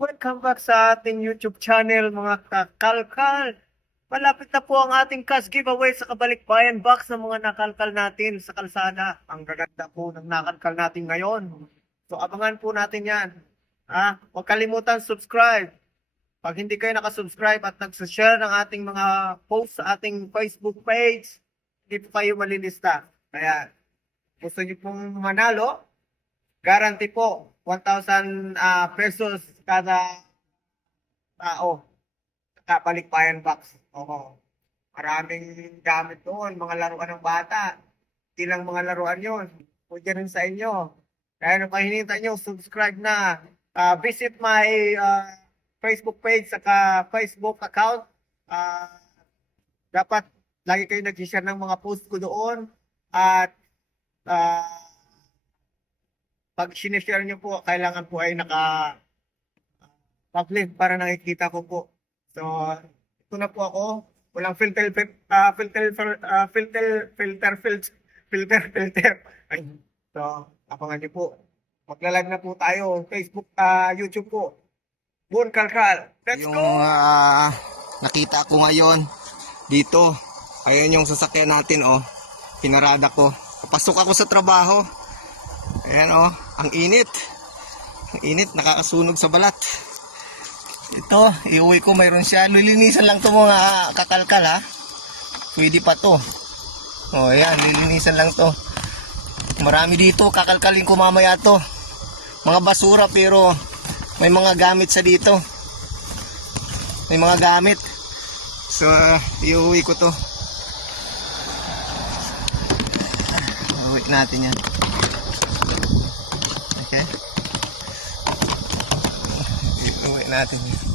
Welcome back sa ating YouTube channel mga kakalkal. Malapit na po ang ating cash giveaway sa Kabalikbayan Box ng mga nakalkal natin sa kalsada. Ang gaganda po ng nakalkal natin ngayon. So abangan po natin yan. Huwag kalimutan subscribe. Pag hindi kayo nakasubscribe at nagsashare ng ating mga posts sa ating Facebook page, hindi po kayo malilista. Kaya gusto niyo pong manalo, guarantee po 1,000 pesos kada tao sa Kabalikbayan Box. Oo. Maraming gamit doon, mga laruan ng bata. Hindi lang mga laruan yon, pwede rin sa inyo. Kaya ano pa hinihintay nyo, subscribe na. Visit my Facebook page saka Facebook account. Dapat lagi kayo nag-share ng mga post ko doon. At pag sinishare nyo po, kailangan po ay naka-public para nakikita ko po. So, ito na po ako. Walang filter. Ay, so, abangan nyo po. Maglalag na po tayo. Facebook, YouTube po. Bon Kalkal. Let's Yung go! nakita ko ngayon dito, ayun yung sasakyan natin, oh. Pinarada ko. Papasok ako sa trabaho. Ayan, oh, ang init. Ang init, nakakasunog sa balat. Ito, iuwi ko, mayroon siya. Lilinisan lang to mga kakalkal, ha. Pwede pa to. Oh, ayan, lilinisan lang to. Marami dito, kakalkalin ko mamaya to. Mga basura, pero may mga gamit sa dito. May mga gamit. So, iuwi ko to. Iuwi natin yan. Okay. Iuwi natin yan.